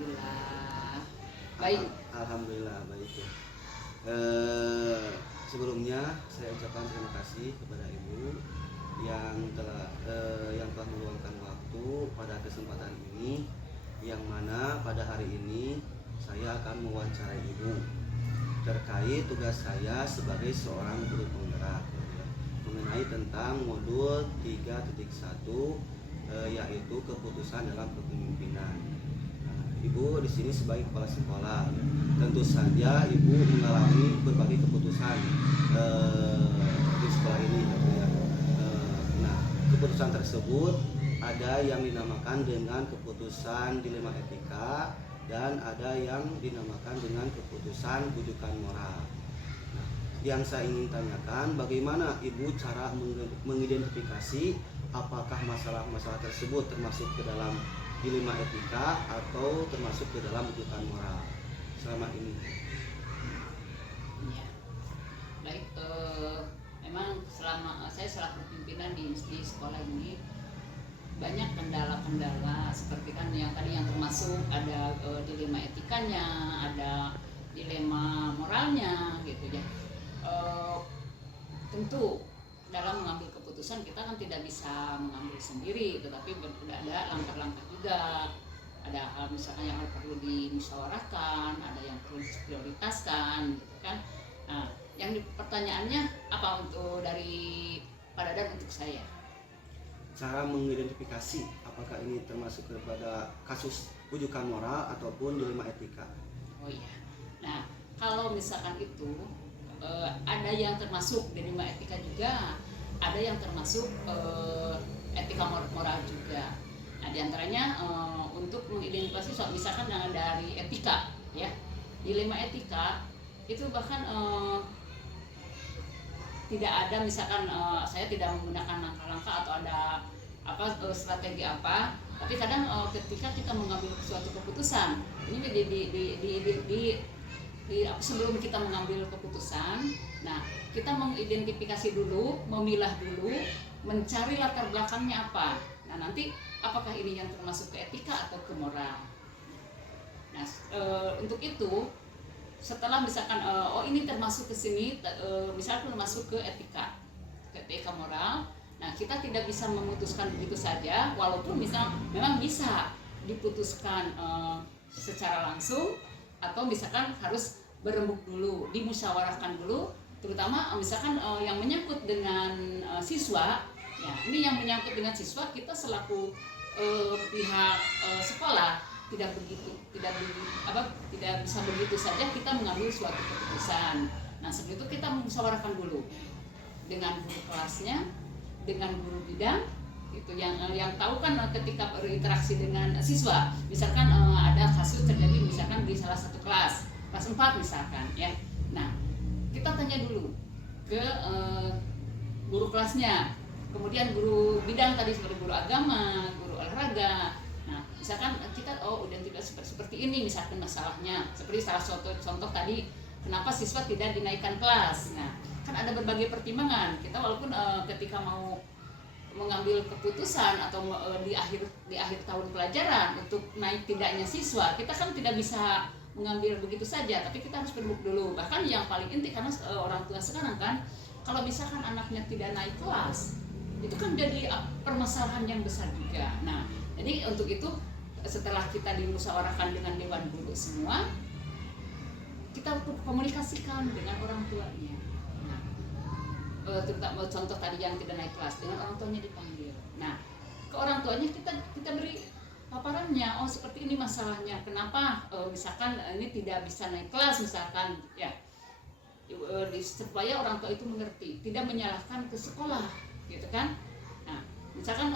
Alhamdulillah. Baik. Alhamdulillah baik ya. Sebelumnya saya ucapkan terima kasih kepada Ibu yang telah meluangkan waktu pada kesempatan ini, yang mana pada hari ini saya akan mewawancarai Ibu terkait tugas saya sebagai seorang guru penggerak mengenai tentang modul 3.1 yaitu keputusan dalam kepemimpinan. Ibu di sini sebagai kepala sekolah, tentu saja Ibu mengalami berbagai keputusan di sekolah ini. Nah, keputusan tersebut ada yang dinamakan dengan keputusan dilema etika dan ada yang dinamakan dengan keputusan bujukan moral. Nah, yang saya ingin tanyakan, bagaimana Ibu cara mengidentifikasi apakah masalah-masalah tersebut termasuk ke dalam dilema etika atau termasuk ke dalam bujukan moral selama ini? Ya. Baik, memang selama saya selaku pimpinan di sekolah ini banyak kendala-kendala seperti kan yang tadi yang termasuk ada dilema etikanya, ada dilema moralnya gitu ya. Tentu dalam mengambil keputusan kita kan tidak bisa mengambil sendiri, tetapi ada langkah-langkah juga. Ada hal misalkan yang perlu dimusyawarahkan, ada yang perlu diprioritaskan gitu kan. Nah, yang pertanyaannya apa untuk dari Pak Dadan untuk saya? Cara mengidentifikasi apakah ini termasuk kepada kasus bujukan moral ataupun dilema etika. Oh iya. Nah, kalau misalkan itu ada yang termasuk dilema etika juga, ada yang termasuk etika moral juga. Nah, diantaranya untuk mengidentifikasi misalkan yang dari etika, ya, dilema etika itu bahkan tidak ada misalkan saya tidak menggunakan langkah-langkah atau ada strategi apa, tapi kadang ketika kita mengambil suatu keputusan ini sebelum kita mengambil keputusan, nah kita mengidentifikasi dulu, memilah dulu, mencari latar belakangnya apa. Nah nanti apakah ini yang termasuk ke etika atau ke moral. Nah untuk itu setelah misalkan ini termasuk ke sini, misalkan termasuk ke etika moral. Nah kita tidak bisa memutuskan begitu saja, walaupun memang bisa diputuskan secara langsung, atau misalkan harus berembuk dulu, dimusyawarahkan dulu, terutama misalkan yang menyangkut dengan siswa. Ya, ini yang menyangkut dengan siswa, kita selaku pihak sekolah tidak bisa begitu saja kita mengambil suatu keputusan. Nah sebelum itu kita musyawarahkan dulu dengan guru kelasnya, dengan guru bidang, itu yang tahu kan ketika berinteraksi dengan siswa. Misalkan ada kasus terjadi misalkan di salah satu kelas 4 misalkan ya. Nah kita tanya dulu ke guru kelasnya, kemudian guru bidang tadi seperti guru agama, guru olahraga. Nah misalkan kita udah tidak seperti ini misalkan masalahnya, seperti salah contoh tadi kenapa siswa tidak dinaikkan kelas. Nah kan ada berbagai pertimbangan kita, walaupun ketika mau mengambil keputusan atau di akhir tahun pelajaran untuk naik tidaknya siswa, kita kan tidak bisa mengambil begitu saja, tapi kita harus berembuk dulu. Bahkan yang paling inti karena orang tua sekarang kan, kalau misalkan anaknya tidak naik kelas, itu kan jadi permasalahan yang besar juga. Nah, jadi untuk itu setelah kita dimusyawarahkan dengan dewan guru semua, kita komunikasikan dengan orang tuanya. Terutama contoh tadi yang tidak naik kelas, dengan orang tuanya dipanggil. Nah, ke orang tuanya kita beri paparannya, seperti ini masalahnya, kenapa misalkan ini tidak bisa naik kelas misalkan ya, supaya orang tua itu mengerti, tidak menyalahkan ke sekolah gitu kan. Nah misalkan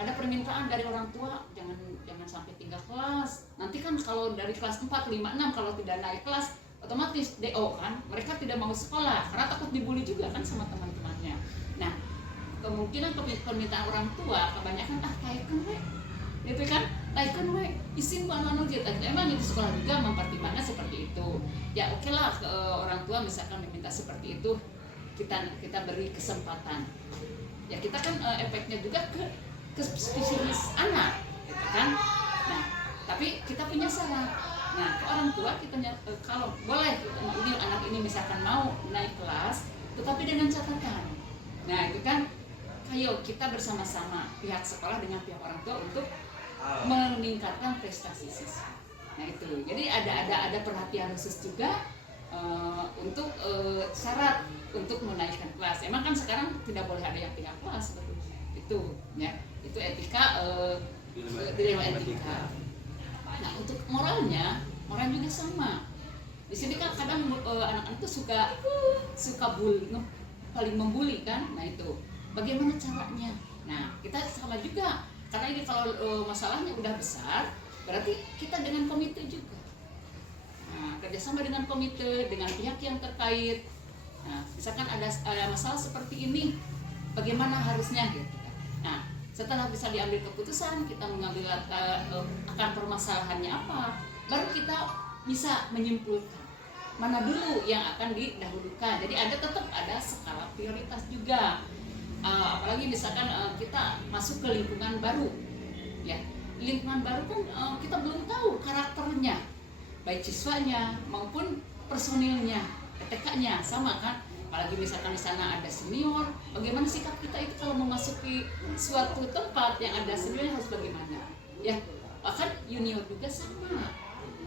ada permintaan dari orang tua, jangan sampai tinggal kelas, nanti kan kalau dari kelas 4, 5, 6 kalau tidak naik kelas otomatis DO kan, mereka tidak mau sekolah karena takut dibully juga kan sama teman-temannya. Nah kemungkinan permintaan orang tua kebanyakan kayakan gitu kan, taikun we isin bu anu gitu. Emang di sekolah juga mempertimbangkan seperti itu. Ya oke lah, orang tua misalkan meminta seperti itu, kita beri kesempatan. Ya kita kan efeknya juga ke psikis anak gitu kan. Nah Tapi kita punya syarat. Nah, ke orang tua kita kalau boleh ini anak ini misalkan mau naik kelas, tetapi dengan catatan. Nah, itu kan ayo kita bersama-sama pihak sekolah dengan pihak orang tua untuk meningkatkan prestasi siswa. Nah, itu. Jadi ada perhatian khusus juga untuk syarat untuk menaikkan kelas. Emang kan sekarang tidak boleh ada yang pindah kelas, betul. Itu ya. Itu etika dilema etika. Nah, untuk moralnya, moral juga sama. Di sini kan kadang anak-anak itu suka paling membuli kan. Nah, itu bagaimana caranya? Nah, kita sama juga. Karena ini kalau masalahnya udah besar, berarti kita dengan komite juga. Nah, kerjasama dengan komite, dengan pihak yang terkait. Nah, misalkan ada masalah seperti ini, bagaimana harusnya gitu kan. Nah, setelah bisa diambil keputusan, kita mengambil akan permasalahannya apa, baru kita bisa menyimpulkan mana dulu yang akan didahulukan. Jadi tetap ada skala prioritas juga. Apalagi misalkan kita masuk ke lingkungan baru, ya lingkungan baru kan kita belum tahu karakternya, baik siswanya maupun personilnya, PTK-nya sama kan. Apalagi misalkan di sana ada senior, bagaimana sikap kita itu kalau memasuki suatu tempat yang ada seniornya harus bagaimana? Ya, bahkan junior juga sama.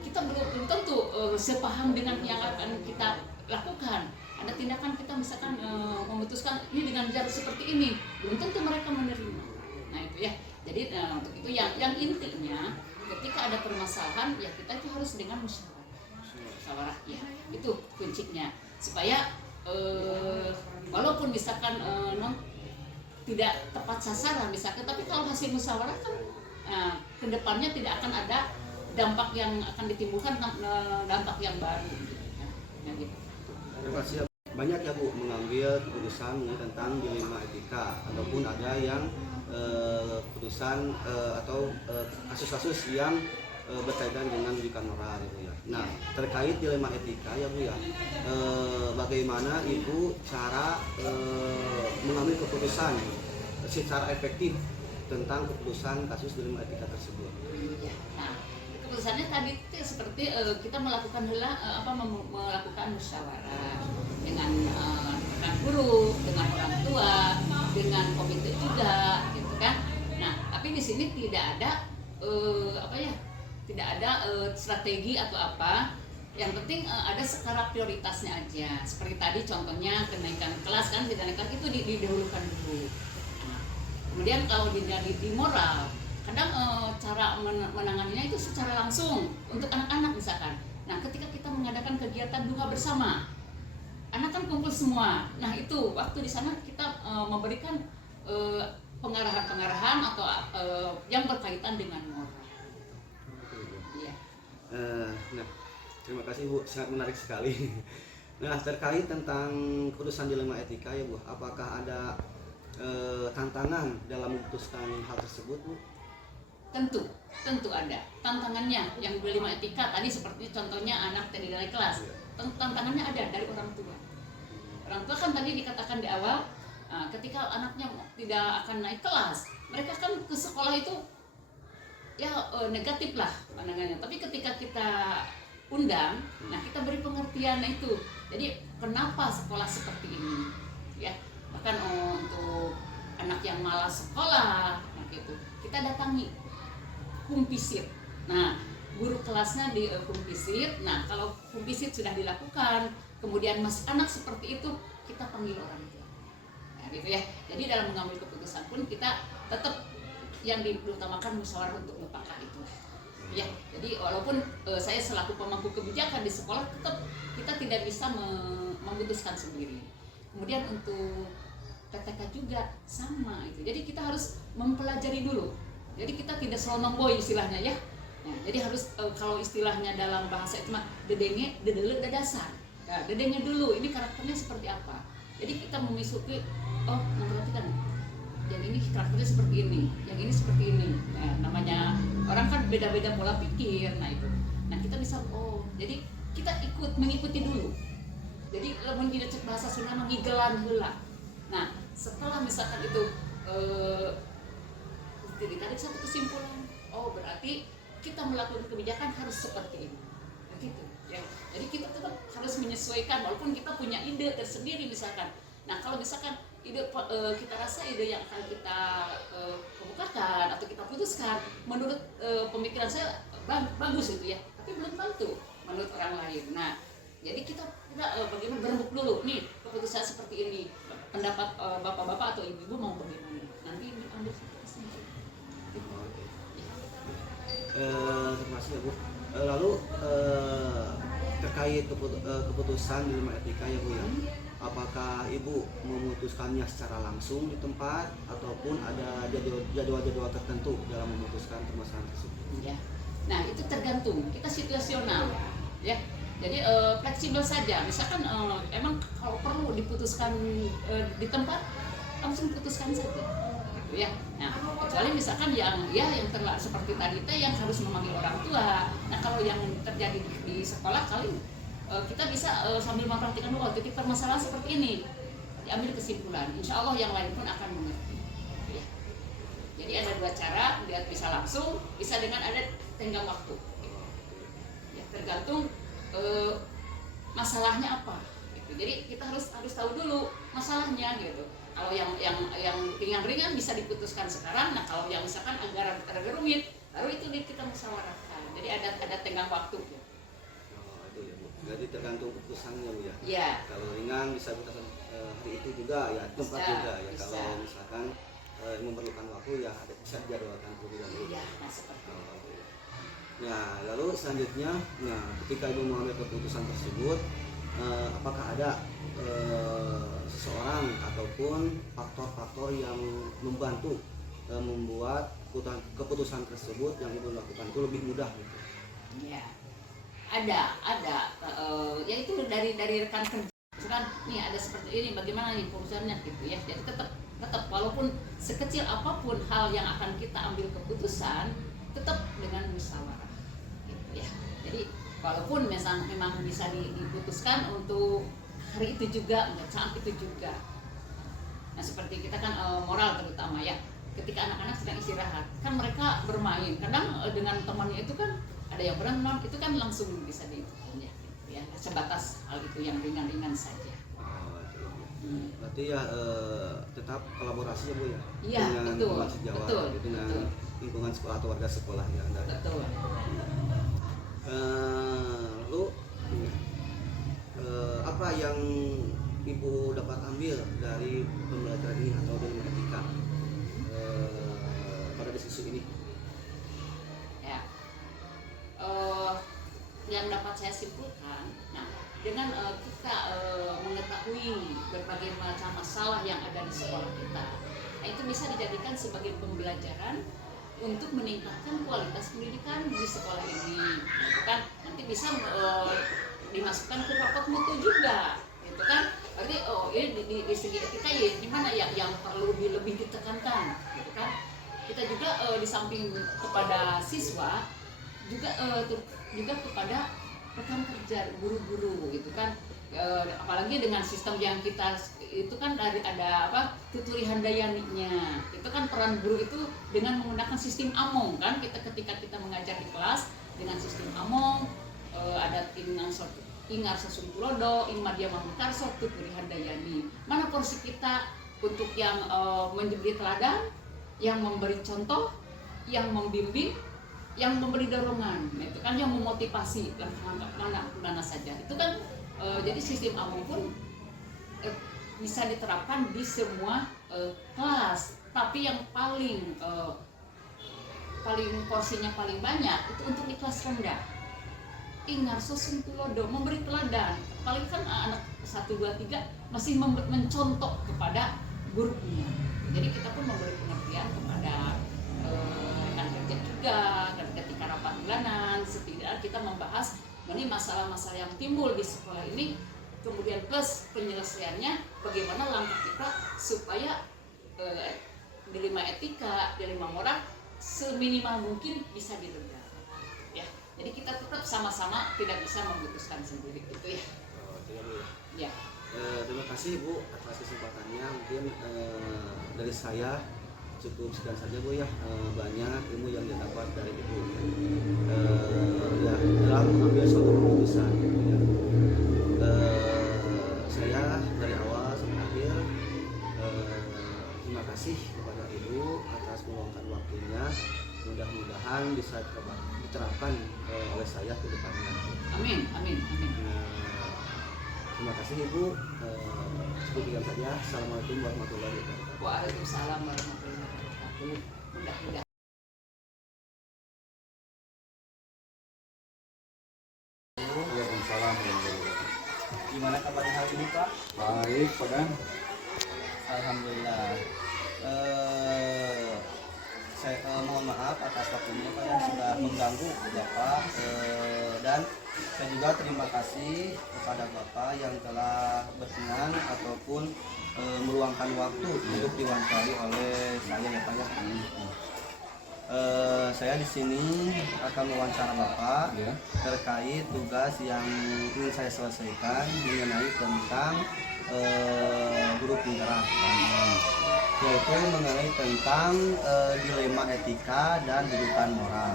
Kita belum tentu sepaham dengan yang akan kita lakukan. Ada tindakan kita misalkan memutuskan ini dengan jalur seperti ini, belum tentu mereka menerima. Nah, itu ya. Jadi untuk itu yang intinya ketika ada permasalahan ya kita itu harus dengan musyawarah ya. Itu kuncinya supaya walaupun misalkan tidak tepat sasaran misalkan, tapi kalau hasil musyawarah kan kedepannya tidak akan ada dampak yang akan ditimbulkan, dampak yang baru gitu, ya, gitu. Terima kasih. Banyak ya Bu mengambil keputusan tentang dilema etika ataupun ada yang keputusan atau kasus-kasus yang berkaitan dengan pendidikan moral gitu ya. Nah, terkait dilema etika ya Bu ya, bagaimana Ibu cara mengambil keputusan secara efektif tentang keputusan kasus dilema etika tersebut? Nah, keputusannya tadi seperti kita melakukan melakukan musyawarah dengan guru, dengan orang tua, dengan komite juga, gitu kan. Nah, tapi di sini tidak ada tidak ada strategi atau apa. Yang penting ada skala prioritasnya aja. Seperti tadi contohnya kenaikan kelas kan, kenaikan itu didahulukan dulu. Nah, kemudian kalau di moral, kadang cara menanganinya itu secara langsung untuk anak-anak misalkan. Nah, ketika kita mengadakan kegiatan duha bersama, anak kan kumpul semua. Nah, itu waktu di sana kita memberikan pengarahan-pengarahan atau yang berkaitan dengan moral. Nah, terima kasih Bu, sangat menarik sekali. Nah, terkait tentang keputusan dilema etika ya Bu, apakah ada tantangan dalam memutuskan hal tersebut Bu? Tentu ada tantangannya. Yang dilema etika tadi seperti contohnya anak tidak naik kelas, tantangannya ada dari orang tua. Orang tua kan tadi dikatakan di awal, ketika anaknya tidak akan naik kelas, mereka kan ke sekolah itu ya negatif lah pandangannya. Tapi ketika kita undang, nah kita beri pengertian itu. Jadi kenapa sekolah seperti ini? Ya, bahkan untuk anak yang malas sekolah, nah gitu, kita datangi kumpisit. Nah, guru kelasnya di kumpisit. Nah, kalau kumpisit sudah dilakukan, kemudian anak seperti itu, kita panggil orang tua. Nah, gitu ya. Jadi dalam mengambil keputusan pun kita tetap yang diutamakan musyawarah untuk mufakat itu. Ya, jadi walaupun saya selaku pemangku kebijakan di sekolah, tetap kita tidak bisa memutuskan sendiri. Kemudian untuk PTK juga sama itu. Jadi kita harus mempelajari dulu. Jadi kita tidak selonong boy istilahnya ya. Nah, jadi harus kalau istilahnya dalam bahasa itu mah dedenge, dedele, dadasar. Nah, dedenge dulu ini karakternya seperti apa. Jadi kita memasuki memperhatikan yang ini karakternya seperti ini, yang ini seperti ini. Nah, namanya orang kan beda-beda pola pikir. Nah, itu. Nah, kita bisa jadi kita mengikuti dulu. Jadi lamun tidak cek bahasa Sunda ngigelan heula. Nah, setelah misalkan itu ditarik satu kesimpulan, berarti kita melakukan kebijakan harus seperti ini, begitu ya. Jadi kita tetap harus menyesuaikan walaupun kita punya ide tersendiri misalkan. Nah kalau misalkan ide kita rasa ide yang akan kita kemukakan atau kita putuskan menurut pemikiran saya bagus itu ya, tapi belum tentu menurut orang lain. Nah jadi kita bagaimana berembuk dulu nih keputusan seperti ini, pendapat bapak-bapak atau ibu-ibu mau bagaimana, nanti diambil keputusan. Terima kasih ya Bu. Lalu terkait keputusan dilema etika ya Bu ya, apakah Ibu memutuskannya secara langsung di tempat ataupun ada jadwal-jadwal tertentu dalam memutuskan permasalahan tersebut? Ya. Nah itu tergantung, kita situasional ya. Jadi fleksibel saja. Misalkan emang kalau perlu diputuskan di tempat, langsung putuskan saja, gitu ya. Nah kecuali misalkan yang seperti tadi yang harus memanggil orang tua. Nah kalau yang terjadi di sekolah kali kita bisa sambil memperhatikan dulu titik permasalahan seperti ini, diambil kesimpulan. Insya Allah yang lain pun akan mengerti. Ya. Jadi ada dua cara, dia bisa langsung, bisa dengan ada tenggang waktu. Ya, tergantung masalahnya apa. Gitu. Jadi kita harus tahu dulu masalahnya gitu. Kalau yang ringan-ringan bisa diputuskan sekarang. Nah kalau yang misalkan agak rumit, baru itu kita musyawarahkan. Jadi ada tenggang waktu. Ya. Itu ya Bu. Jadi tergantung keputusannya Bu ya. Iya. Kalau ringan bisa putusan hari itu juga ya, tempat Bisa, juga ya. bisa. Kalau misalkan memerlukan waktu ya bisa dijadwalkan terlebih dahulu. Iya, nah seperti itu. Nah, lalu selanjutnya, ketika Ibu mengambil keputusan tersebut, apakah ada seseorang ataupun faktor-faktor yang membantu membuat keputusan tersebut yang Ibu lakukan itu lebih mudah gitu? Ya, ada, yaitu dari rekan kerja. Misalkan nih ada seperti ini, bagaimana nih keputusannya gitu ya. Jadi tetap walaupun sekecil apapun hal yang akan kita ambil keputusan, tetap dengan musyawarah gitu ya. Jadi walaupun memang bisa diputuskan untuk hari itu juga, saat itu juga. Nah seperti kita kan moral terutama ya, ketika anak-anak sedang istirahat kan mereka bermain, kadang dengan temannya itu kan ada yang berenang, itu kan langsung bisa diputuskan ya, sebatas hal itu yang ringan-ringan saja. Berarti ya tetap kolaborasi ya Bu ya, Iya, dengan betul, lingkungan sejawat, betul, dengan betul. lingkungan sekolah atau warga sekolah ya. Betul. Lalu apa yang Ibu dapat ambil dari pembelajaran ini atau dari etika pada diskusi ini? Ya, yang dapat saya simpulkan, nah dengan kita mengetahui berbagai macam masalah yang ada di sekolah kita, nah itu bisa dijadikan sebagai pembelajaran untuk meningkatkan kualitas pendidikan di sekolah ini, gitu kan? Nanti bisa dimasukkan ke rapot mutu juga, gitu kan? Berarti ini di segi etika ya gimana yang perlu lebih ditekankan, gitu kan? Kita juga di samping kepada siswa juga kepada rekan kerja guru-guru gitu kan, apalagi dengan sistem yang kita itu kan ada tuturi handayaninya, itu kan peran guru itu dengan menggunakan sistem among kan, ketika kita mengajar di kelas dengan sistem among, ada ingar sesungkulodo inmadya mamukarso tuturi handayani, mana porsi kita untuk yang menjadi teladan, yang memberi contoh, yang membimbing, yang memberi dorongan, itu kan yang memotivasi mana saja. Itu kan jadi sistem among pun bisa diterapkan di semua kelas. Tapi yang paling porsinya paling banyak itu untuk di kelas rendah. Ingar sosuntulodo, memberi teladan. Paling kan anak 1, 2, 3 masih mencontoh kepada gurunya. Jadi kita pun memberi pengertian kepada rekan kerja juga, dan ketika rapat bulanan setidaknya kita membahas mengenai masalah-masalah yang timbul di sekolah ini, kemudian plus penyelesaiannya, bagaimana langkah kita supaya dilema etika, dilema moral seminimal mungkin bisa diredam. Ya, jadi kita tetap sama-sama tidak bisa memutuskan sendiri gitu ya. Ya. Terima kasih Bu atas kesempatannya. Mungkin dari saya cukup sekian saja Bu ya. Banyak ilmu yang didapat dari Ibu ya dalam mengambil suatu keputusan gitu ya. Saya dari awal sampai akhir terima kasih kepada Ibu atas meluangkan waktunya. Mudah-mudahan bisa diterapkan oleh saya ke depannya. Amin, amin, amin. Terima kasih Ibu. Cukup diam saja. Assalamualaikum warahmatullahi wabarakatuh. Waalaikumsalam warahmatullahi wabarakatuh. Mudah-mudahan. Waalaikumsalam. Gimana kabarnya hari ini Pak? Baik, Padang. Alhamdulillah. Saya mohon maaf atas waktunya Pak yang sudah mengganggu Bapak dan saya juga terima kasih kepada Bapak yang telah berkenan ataupun meluangkan waktu untuk diwawancari oleh saya ya Pak ya. Saya di sini akan mewawancara Bapak Ya. terkait tugas yang ingin saya selesaikan mengenai tentang guru penggerak, yaitu mengenai tentang dilema etika dan dudukan moral.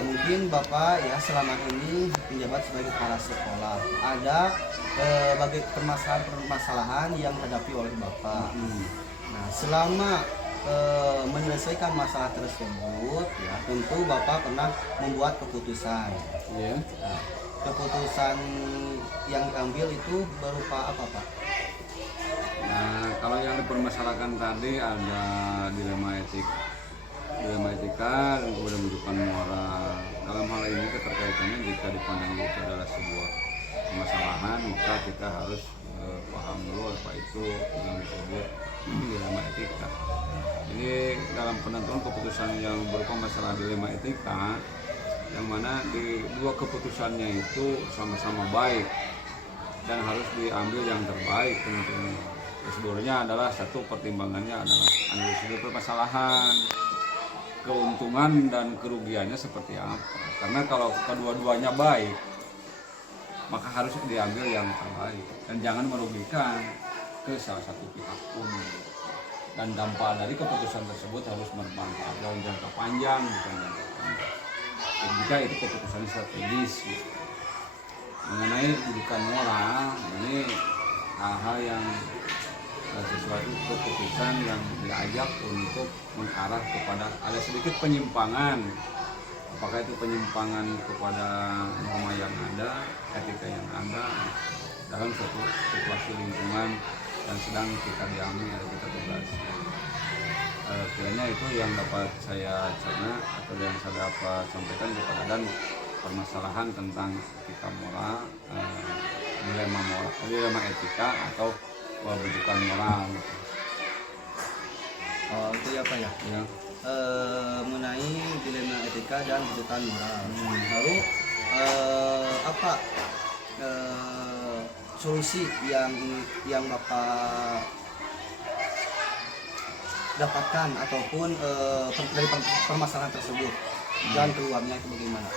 Mungkin Bapak ya selama ini menjabat sebagai kepala sekolah, ada bagi permasalahan yang dihadapi oleh Bapak. Nah, selama menyelesaikan masalah tersebut, ya tentu Bapak pernah membuat keputusan. Ya. Nah, keputusan yang diambil itu berupa apa Pak? Nah, kalau yang dipermasalahkan tadi ada dilema etika dan kemudian dudukan moral. Dalam hal ini keterkaitannya jika dipandang itu adalah sebuah permasalahan, maka kita harus paham dulu apa itu yang disebut dilema etika. Ini dalam penentuan keputusan yang berupa masalah dilema etika, yang mana di dua keputusannya itu sama-sama baik dan harus diambil yang terbaik tentunya. Sebenarnya adalah satu pertimbangannya adalah analisis permasalahan, keuntungan dan kerugiannya seperti apa. Karena kalau kedua-duanya baik, maka harus diambil yang terbaik dan jangan merugikan ke salah satu pihak pun. Dan dampak dari keputusan tersebut harus bermanfaat dalam jangka panjang, bukan jangka pendek. Dan jika itu keputusan strategis, gitu. Mengenai dudukan moral, ini hal-hal yang sesuatu keputusan yang diajak untuk mengarah kepada ada sedikit penyimpangan. Apakah itu penyimpangan kepada norma yang ada, etika yang ada dalam suatu situasi lingkungan dan sedang kita diambil atau kita tugas. Kiranya itu yang dapat saya cerna atau yang saya dapat sampaikan kepada dan permasalahan tentang etika moral, dilema etika atau dudukan moral. Itu ya Pak ya. Ya. Mengenai dilema etika dan dudukan moral. Lalu apa solusi yang Bapak dapatkan ataupun dari permasalahan tersebut dan keluarnya itu bagaimana?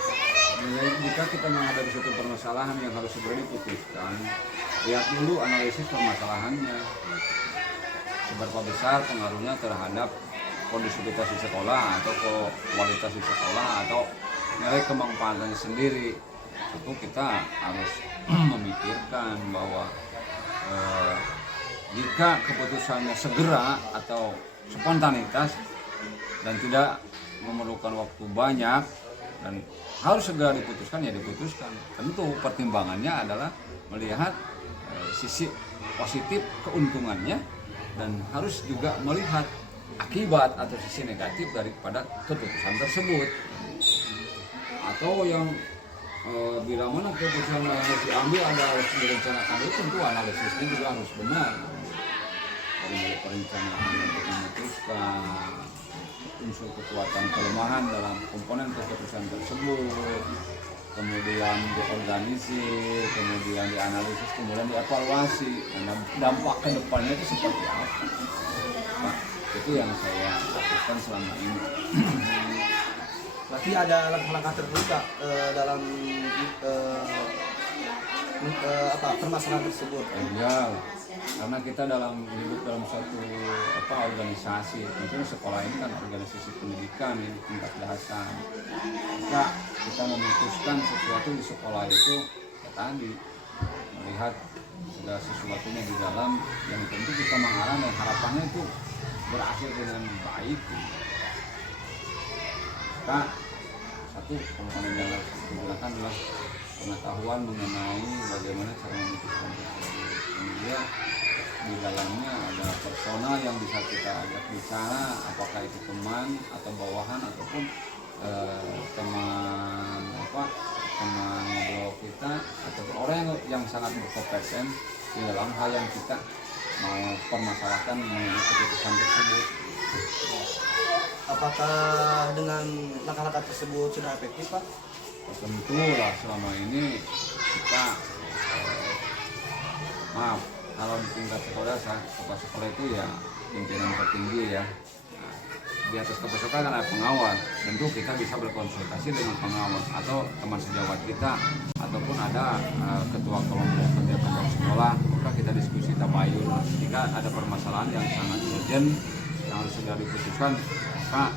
Jika kita menghadapi suatu permasalahan yang harus segera diputuskan, lihat dulu analisis permasalahannya. Seberapa besar pengaruhnya terhadap kondusivitas di sekolah atau kualitas di sekolah atau nilai kemanfaatannya sendiri. Tentu kita harus memikirkan bahwa jika keputusannya segera atau spontanitas dan tidak memerlukan waktu banyak dan harus segera diputuskan, ya diputuskan. Tentu pertimbangannya adalah melihat sisi positif keuntungannya dan harus juga melihat akibat atau sisi negatif daripada keputusan tersebut. Atau yang bila mana keputusan yang harus diambil ada harus direncanakan, itu tentu analisisnya juga harus benar. Dari perencanaan untuk memutuskan unsur kekuatan kelemahan dalam komponen keputusan tersebut, kemudian diorganisir, kemudian dianalisis, kemudian dievaluasi, dan dampak ke depannya itu seperti apa. Nah, itu yang saya lakukan selama ini. Berarti ada langkah-langkah terbuka dalam permasalahan tersebut. Ya, karena kita hidup dalam suatu organisasi, tentunya sekolah ini kan organisasi pendidikan yang tingkat dasar, maka kita memutuskan sesuatu di sekolah itu ya tadi melihat segala sesuatunya di dalam yang tentu kita mengarah dan harapannya itu berakhir dengan baik. Maka satu komponen yang harus digunakan adalah pengetahuan mengenai bagaimana cara memutuskan tersebut. Kemudian di dalamnya ada persona yang bisa kita ajak bicara, apakah itu teman atau bawahan ataupun teman ngobrol kita atau orang yang sangat berkompeten di dalam hal yang kita mau permasalahkan mengenai keputusan tersebut. Apakah dengan langkah-langkah tersebut sudah efektif, Pak? Tentu lah selama ini kita maaf kalau di tingkat sekolah, kepala sekolah itu ya pimpinan tertinggi ya. Nah, di atas kepala sekolah kan ada pengawas, tentu kita bisa berkonsultasi dengan pengawas atau teman sejawat kita ataupun ada ketua kelompok kerja kelompok sekolah, maka kita diskusi tabayun. Jika ada permasalahan yang sangat urgent yang harus segera diputuskan, maka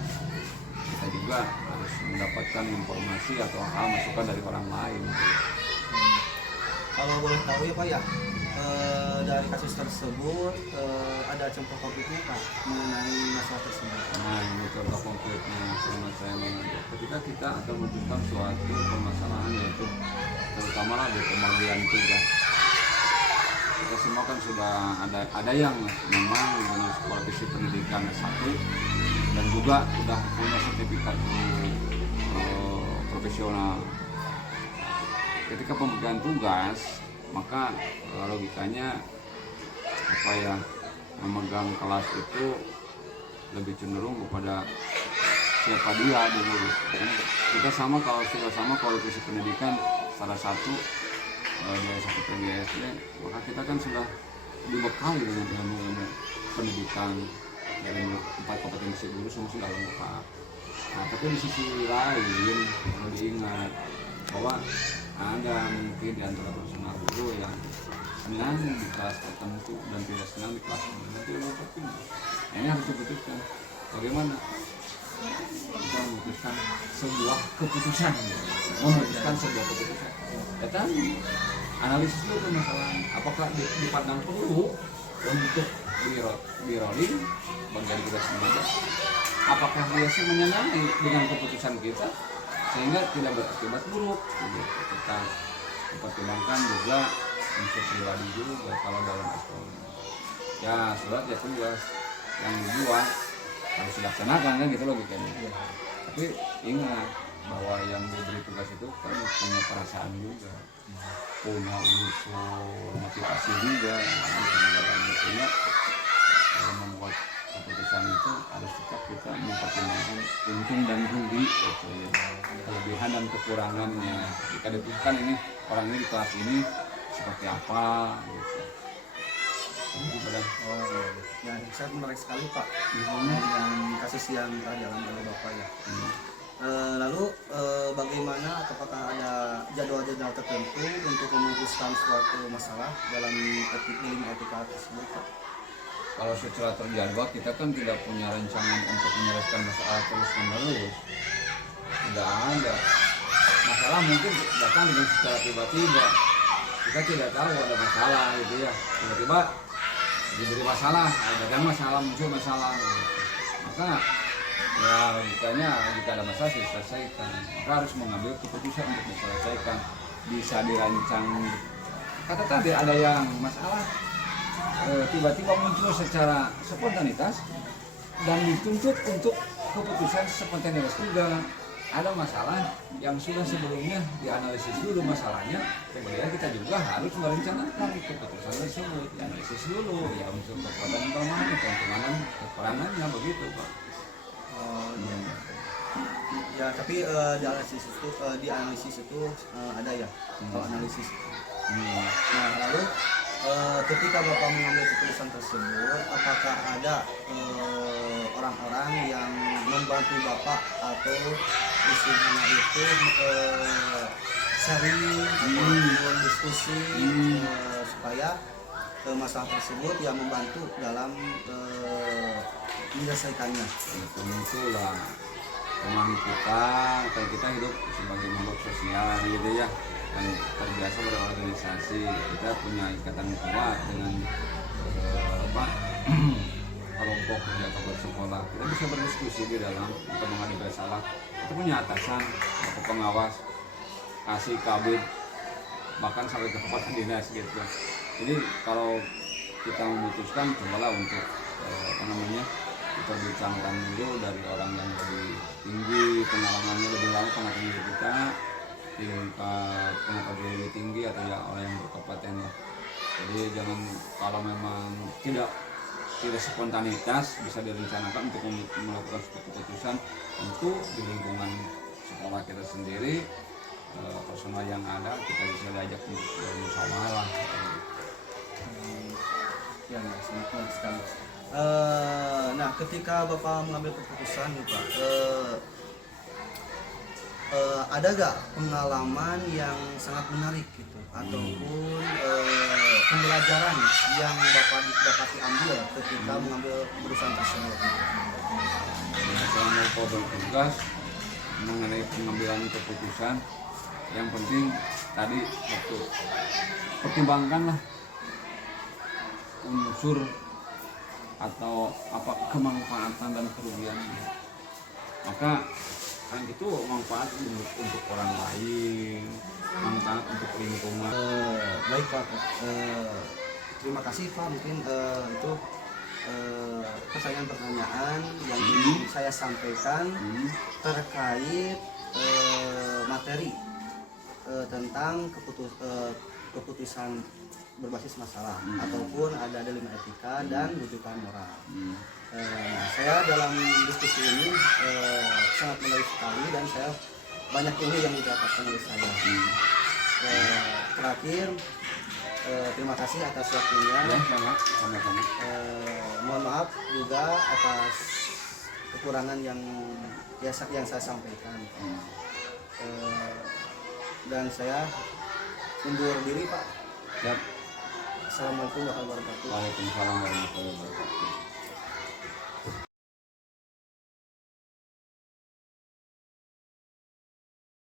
kita juga harus mendapatkan informasi atau hal masukan dari orang lain. Kalau boleh tahu ya Pak ya, dari kasus tersebut ada contoh konkretnya Pak mengenai masalah tersebut? Nah ini contoh konkretnya sama saya mengajar. Ketika kita akan memutuskan suatu permasalahan yaitu terutama lah di pembagian tugas. Kita semua kan sudah ada yang memang dengan sekolah visi pendidikan S1 dan juga sudah punya sertifikat profesional. Ketika pembagian tugas, maka logikanya memegang kelas itu lebih cenderung kepada siapa dia dulu. Karena kita sudah sama kualifikasi pendidikan salah satu dari satu PGSD, maka kita kan sudah dibekali dengan ilmu pendidikan dari 4 kompetensi guru semua sudah lengkap. Nah, tapi di sisi lain perlu diingat bahwa ada mungkin di antara personal guru yang senang di kelas tertentu dan tidak senang di kelas lain. Nanti ini harus diputuskan bagaimana kita memutuskan sebuah keputusan, ya kan analisis dulu permasalahan apakah dipandang perlu untuk di rolling bagian kita semuanya, apakah dia sih menyenangi dengan keputusan kita sehingga tidak berakibat buruk. Kita mempertimbangkan juga unsur pribadi juga kalau dalam sekolah ya surat ya tugas yang dibuat harus dilaksanakan kan gitu logikanya. Tapi ingat bahwa yang diberi tugas itu kan punya perasaan juga, punya unsur motivasi juga. Sehingga dalam membuat keputusan itu harus tetap kita mempertimbangkan untung dan rugi gitu, ya. Kelebihan dan kekurangannya. Jika diputuskan ini orang ini di kelas ini seperti apa gitu. Ya, saya menarik sekali Pak dengan kasus yang telah dialami oleh Bapak ya. Lalu bagaimana apakah ada jadwal-jadwal tertentu untuk memutuskan suatu masalah dalam ilmu etika tersebut Pak? Kalau secara terjadwal kita kan tidak punya rancangan untuk menyelesaikan masalah terus menerus. Tidak ada masalah, mungkin datang dengan secara tiba-tiba. Kita tidak tahu ada masalah gitu ya. Tiba-tiba diberi masalah, muncul masalah. Maka ya logikanya jika ada masalah diselesaikan. Maka harus mengambil keputusan untuk diselesaikan. Bisa dirancang. Kata tadi ada yang masalah tiba-tiba muncul secara spontanitas dan dituntut untuk keputusan spontanitas juga. Ada masalah yang sudah sebelumnya dianalisis dulu masalahnya, kemudian kita juga harus merencanakan keputusan tersebut, dianalisis dulu ya unsur kekuatan kelemahan, kekurangannya begitu Pak. Ya tapi di analisis itu ada ya kalau analisis. Nah lalu ketika Bapak mengambil keputusan tersebut, apakah ada orang-orang yang membantu Bapak atau istilahnya itu sharing atau diskusi supaya masalah tersebut yang membantu dalam menyelesaikannya. Itulah teman kita, kayak kita hidup sebagai makhluk sosial gitu ya, dan terbiasa berorganisasi, kita punya ikatan kuat dengan kelompok kerja atau bersekolah. Kita bisa berdiskusi di dalam untuk menghadapi salah. Kita punya atasan atau pengawas, kasih kabin, bahkan sampai ke kepala dinas gitu. Jadi kalau kita memutuskan, cobalah untuk kita bincangkan dulu dari orang yang lebih tinggi, pengalamannya lebih lama pengalaman dari kita, tingkat pengetahuan lebih tinggi atau ya orang yang berkompeten lah. Jadi jangan, kalau memang tidak spontanitas bisa direncanakan untuk melakukan suatu keputusan, tentu di lingkungan sekolah kita sendiri, personal yang ada kita bisa diajak untuk bermusyawarah. Ya, sangat baik sekali. Nah, ketika Bapak mengambil keputusan nih Pak, ada gak pengalaman yang sangat menarik gitu, ataupun pembelajaran yang Bapak dapati ambil ketika mengambil keputusan tersebut? Selama Bapak bertugas mengenai pengambilan keputusan, yang penting tadi waktu pertimbangkanlah unsur atau apa kemanfaatan dan kerugian. Maka kan itu manfaat untuk orang lain, manfaat untuk lingkungan. Baik Pak, terima kasih Pak. Mungkin itu pertanyaan-pertanyaan yang ingin saya sampaikan terkait materi tentang keputusan berbasis masalah ataupun ada dilema etika dan rujukan moral. Nah, saya dalam diskusi ini sangat menarik sekali dan saya banyak ilmu yang didapatkan oleh saya. Terakhir, terima kasih atas waktunya. Ya, sama-sama. Mohon maaf juga atas kekurangan yang saya sampaikan. Dan saya undur diri Pak. Siap. Assalamualaikum warahmatullahi wabarakatuh. Waalaikumsalam warahmatullahi wabarakatuh.